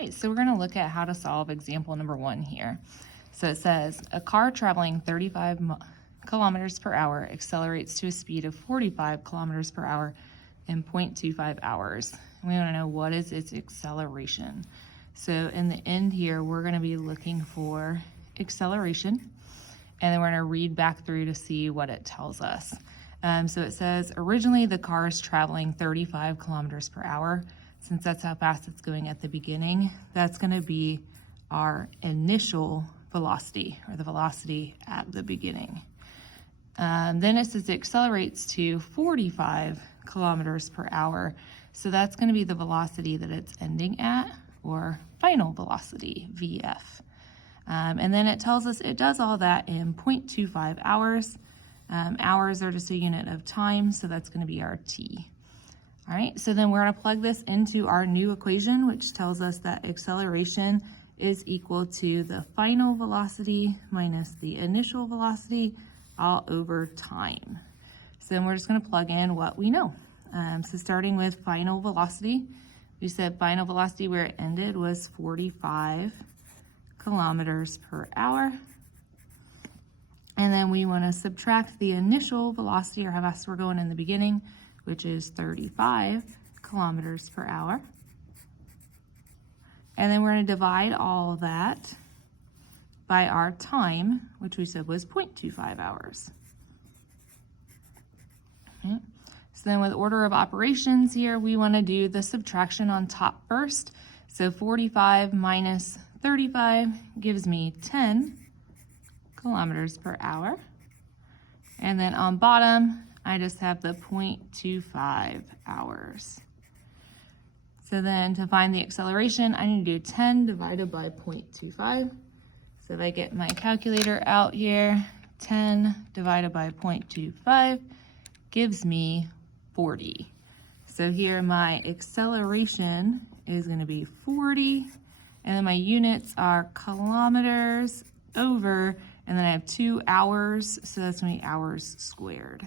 right, so we're going to look at how to solve example number 1 here. So it says a car traveling 35 kilometers per hour accelerates to a speed of 45 kilometers per hour in 0.25 hours. We want to know what is its acceleration. So in the end here, we're going to be looking for acceleration, and then we're going to read back through to see what it tells us. So it says originally the car is traveling 35 kilometers per hour. Since that's how fast it's going at the beginning, that's going to be our initial velocity, or the velocity at the beginning. Then it says it accelerates to 45 kilometers per hour. So that's going to be the velocity that it's ending at, or final velocity, VF. And then it tells us it does all that in 0.25 hours. Hours are just a unit of time, so that's going to be our T. All right, so then we're going to plug this into our new equation, which tells us that acceleration is equal to the final velocity minus the initial velocity all over time. So then we're just going to plug in what we know. So starting with final velocity, we said final velocity where it ended was 45 kilometers per hour. And then we want to subtract the initial velocity, or how fast we're going in the beginning, which is 35 kilometers per hour. And then we're going to divide all of that by our time, which we said was 0.25 hours. Okay. So then with order of operations here, we want to do the subtraction on top first. So 45 minus 35 gives me 10 kilometers per hour. And then on bottom, I just have the 0.25 hours. So then to find the acceleration, I need to do 10 divided by 0.25. So if I get my calculator out here, 10 divided by 0.25 gives me 40. So here my acceleration is going to be 40, and then my units are kilometers over, and then I have 2 hours, so that's many hours squared.